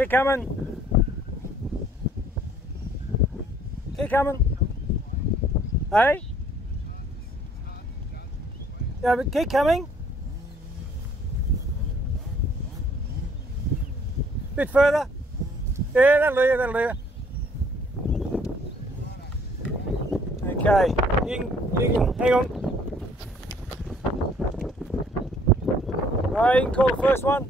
Keep coming. Keep coming. Hey? Yeah, but keep coming. Bit further. Yeah, that'll do you, that'll do you. Okay, you can hang on. Right, you can call the first one.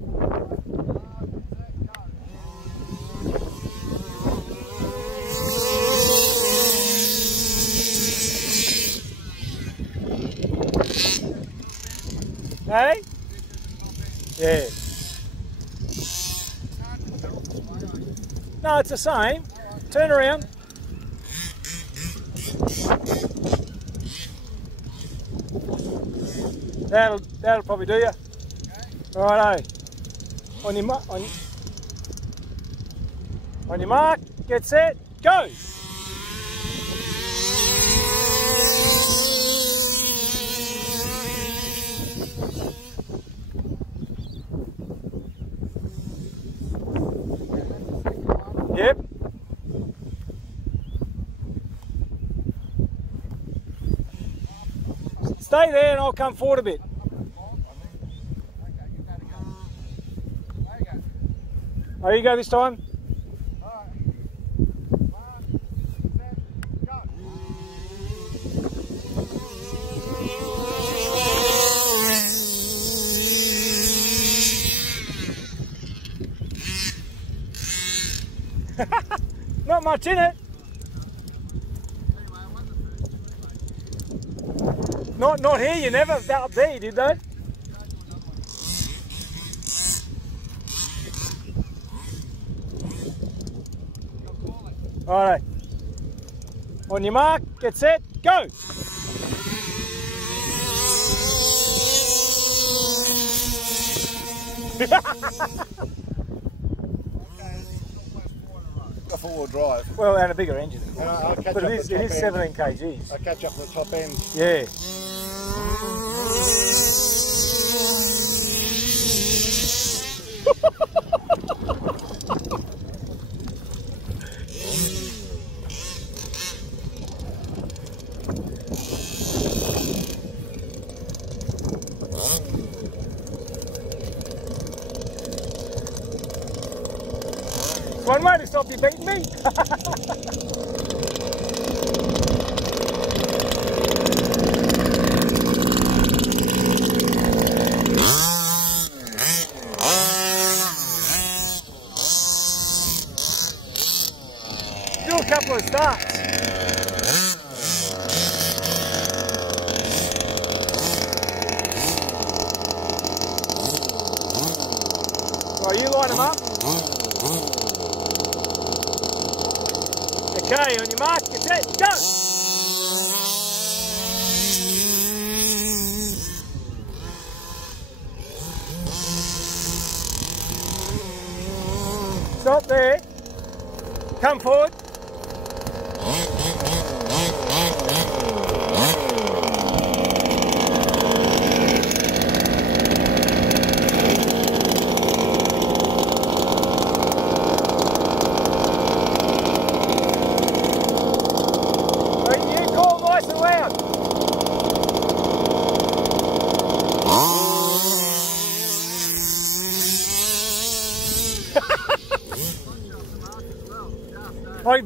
Hey? Yeah. No, it's the same. Turn around. That'll probably do you. Righto. On your mark, get set, go. Yep. Stay there and I'll come forward a bit. Oh, you go this time? Not much in it. Not here, you never up there, you did though. Alright. On your mark, get set, go! A four-wheel drive. Well, and a bigger engine. But it is 17 kgs. I catch up the top end. Yeah. One way to stop you beating me. Do a couple of starts. Right, you line them up. Okay, on your mark, get set, go! Stop there. Come forward.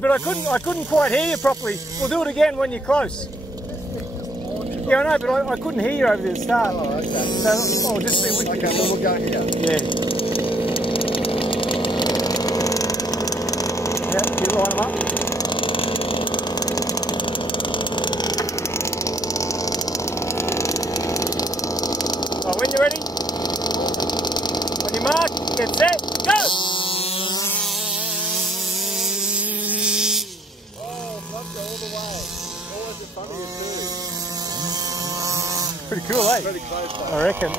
But I couldn't quite hear you properly. We'll do it again when you're close. Yeah, I know, but I couldn't hear you over the start. Oh, okay. So I'll just be with you. Okay, well, we'll go here. Yeah. Yeah, you line them up. Right, when you're ready, on your mark, get set, go! All the way. Always in front of you too. Pretty cool, eh? Pretty close though. I reckon.